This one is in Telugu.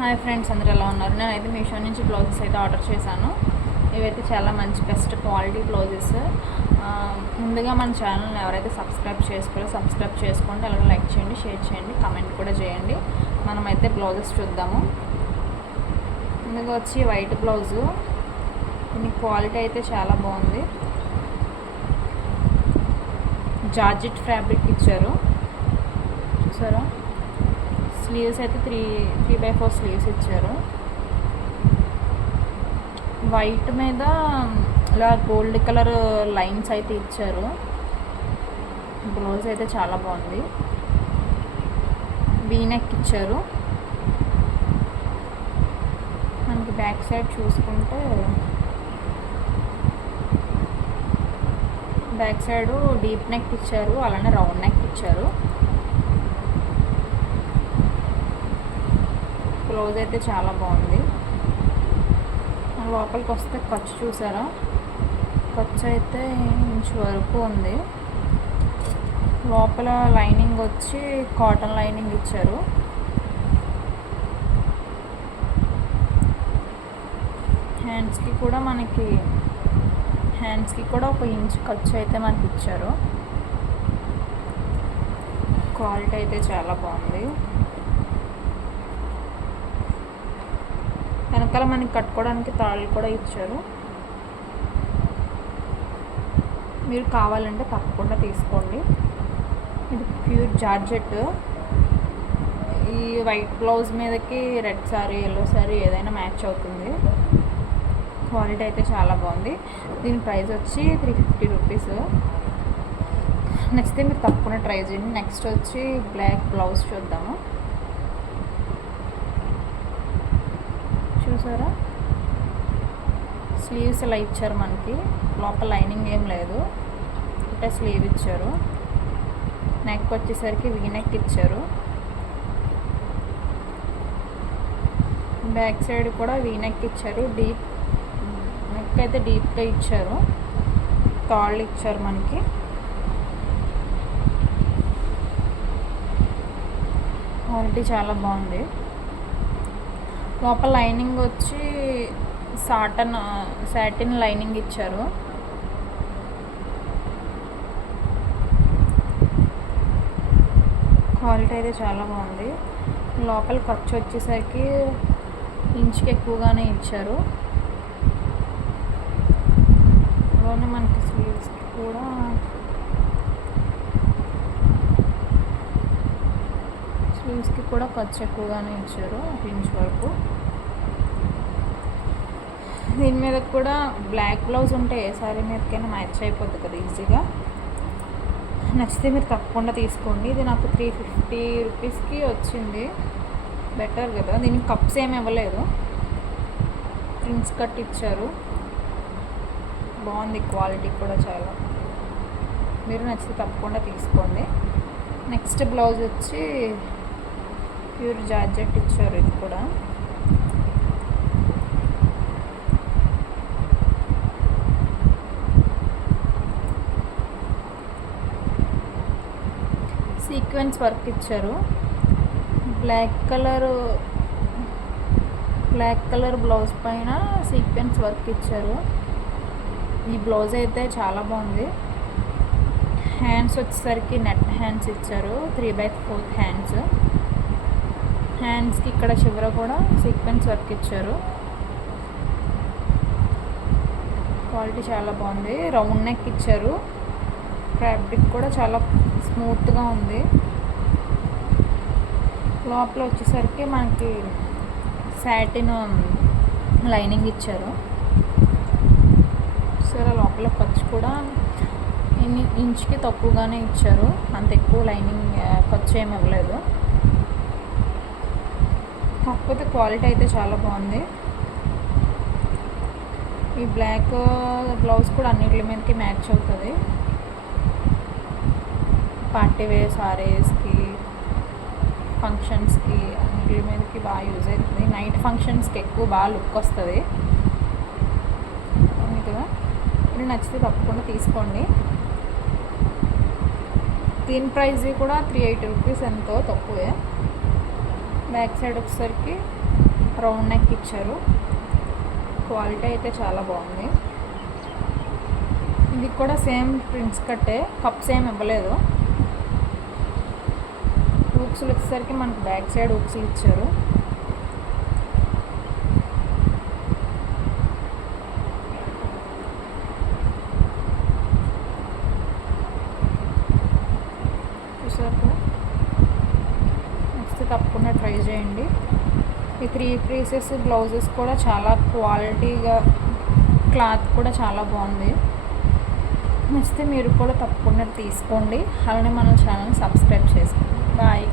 హాయ్ ఫ్రెండ్స్, అందరూ ఎలా ఉన్నారు? నేనైతే మీషో నుంచి బ్లౌజెస్ అయితే ఆర్డర్ చేశాను. ఇవైతే చాలా మంచి బెస్ట్ క్వాలిటీ బ్లౌజెస్. ముందుగా మన ఛానల్ని ఎవరైతే సబ్స్క్రైబ్ చేసుకోండి. అలాగే లైక్ చేయండి, షేర్ చేయండి, కామెంట్ కూడా చేయండి. మనమైతే బ్లౌజెస్ చూద్దాము. ముందుగా వచ్చి వైట్ బ్లౌజు. దీని క్వాలిటీ అయితే చాలా బాగుంది. జార్జెట్ ఫ్యాబ్రిక్ ఇచ్చారు, చూసారా? స్లీవ్స్ అయితే 3/4 స్లీవ్స్ ఇచ్చారు. వైట్ మీద ఇలా గోల్డ్ కలర్ లైన్స్ అయితే ఇచ్చారు. బ్లౌజ్ అయితే చాలా బాగుంది. వీనెక్ ఇచ్చారు. మనకి బ్యాక్ సైడ్ చూసుకుంటే బ్యాక్ సైడ్ డీప్ నెక్ ఇచ్చారు, అలానే రౌండ్ నెక్ ఇచ్చారు. బ్లౌజ్ అయితే చాలా బాగుంది. లోపలికి వస్తే ఖర్చు చూసారా? ఖర్చు అయితే ఇంచు వరకు ఉంది. లోపల లైనింగ్ వచ్చి కాటన్ లైనింగ్ ఇచ్చారు. హ్యాండ్స్కి కూడా 1 ఇంచ్ ఖర్చు అయితే మనకి ఇచ్చారు. క్వాలిటీ అయితే చాలా బాగుంది. వెనకాల మనకి కట్టుకోవడానికి తాళ్ళు కూడా ఇచ్చారు. మీరు కావాలంటే తప్పకుండా తీసుకోండి. ఇది ప్యూర్ జార్జెట్. ఈ వైట్ బ్లౌజ్ మీదకి రెడ్ సారీ, ఎల్లో సారీ ఏదైనా మ్యాచ్ అవుతుంది. క్వాలిటీ అయితే చాలా బాగుంది. దీని ప్రైస్ వచ్చి 350 రూపీస్. నెక్స్ట్ మీరు తప్పకుండా ట్రై చేయండి. నెక్స్ట్ వచ్చి బ్లాక్ బ్లౌజ్ చూద్దాము. చూసారా? స్లీవ్స్ ఇలా ఇచ్చారు మనకి. లోపల లైనింగ్ ఏం లేదు, అంటే స్లీవ్ ఇచ్చారు. నెక్ వచ్చేసరికి వీనెక్ ఇచ్చారు. బ్యాక్ సైడ్ కూడా వీనెక్ ఇచ్చారు. డీప్ నెక్ అయితే డీప్గా ఇచ్చారు. తాళ్ళు ఇచ్చారు మనకి. క్వాలిటీ చాలా బాగుంది. లోపల లైనింగ్ వచ్చి సాటిన్ లైనింగ్ ఇచ్చారు. క్వాలిటీ అయితే చాలా బాగుంది. లోపల ఖర్చు వచ్చేసరికి ఇంచుకి ఎక్కువగానే ఇచ్చారు. అలానే మనకి స్లీవ్స్కి కూడా ఖర్చు ఎక్కువగానే ఇచ్చారు, 1 ఇంచ్ వరకు. దీని మీద కూడా బ్లాక్ బ్లౌజ్ ఉంటే ఏ సారీ మీదకైనా మ్యాచ్ అయిపోద్ది కదా ఈజీగా. నచ్చితే మీరు తప్పకుండా తీసుకోండి. ఇది నాకు 350 రూపీస్కి వచ్చింది. బెటర్ కదా. దీనికి కప్స్ ఏమి ఇవ్వలేదు, ప్రిన్స్ కట్ ఇచ్చారు. బాగుంది. క్వాలిటీ కూడా చాలా. మీరు నచ్చితే తప్పకుండా తీసుకోండి. నెక్స్ట్ బ్లౌజ్ వచ్చి ప్యూర్ జార్జెట్ ఇచ్చారు. ఇది కూడా సీక్వెన్స్ వర్క్ ఇచ్చారు. బ్లాక్ కలర్ బ్లౌజ్ పైన సీక్వెన్స్ వర్క్ ఇచ్చారు. ఈ బ్లౌజ్ అయితే చాలా బాగుంది. హ్యాండ్స్ వచ్చేసరికి నెట్ హ్యాండ్స్ ఇచ్చారు, 3/4 హ్యాండ్స్. హ్యాండ్స్కి ఇక్కడ చివర కూడా సీక్వెన్స్ వర్క్ ఇచ్చారు. క్వాలిటీ చాలా బాగుంది. రౌండ్ నెక్ ఇచ్చారు. ఫ్యాబ్రిక్ కూడా చాలా స్మూత్గా ఉంది. లోపల వచ్చేసరికి మనకి సాటిన్ లైనింగ్ ఇచ్చారు. సరే, లోపల ఖర్చు కూడా ఇంచుకి తక్కువగానే ఇచ్చారు. అంత ఎక్కువ లైనింగ్ ఖర్చు ఏమి ఇవ్వలేదు. కాకపోతే క్వాలిటీ అయితే చాలా బాగుంది. ఈ బ్లాక్ బ్లౌజ్ కూడా అన్నిటి మీదకి మ్యాచ్ అవుతుంది. పార్టీ వేర్ సారీస్కి, ఫంక్షన్స్కి, అన్నిటి మీదకి బాగా యూజ్ అవుతుంది. నైట్ ఫంక్షన్స్కి ఎక్కువ బాగా లుక్ వస్తుంది. అవును కదా. మీరు నచ్చితే తప్పకుండా తీసుకోండి. దీని ప్రైస్ కూడా 380 రూపీస్, ఎంతో తక్కువే. బ్యాక్ సైడ్ వచ్చేసరికి రౌండ్ నెక్ ఇచ్చారు. క్వాలిటీ అయితే చాలా బాగుంది. ఇది కూడా సేమ్ ప్రింట్స్ కట్టే, కప్స్ ఏమి ఇవ్వలేదు. హూక్స్లు వచ్చేసరికి మనకు బ్యాక్ సైడ్ హూక్స్లు ఇచ్చారు. చూసారు, నెక్స్ట్ తప్పకుండా ట్రై చేయండి. ఈ 3 పీసెస్ బ్లౌజెస్ కూడా చాలా క్వాలిటీగా, క్లాత్ కూడా చాలా బాగుంది. నచ్చితే మీరు కూడా తప్పకుండా తీసుకోండి. అలానే మన ఛానల్ సబ్స్క్రైబ్ చేసుకోండి. బాయ్.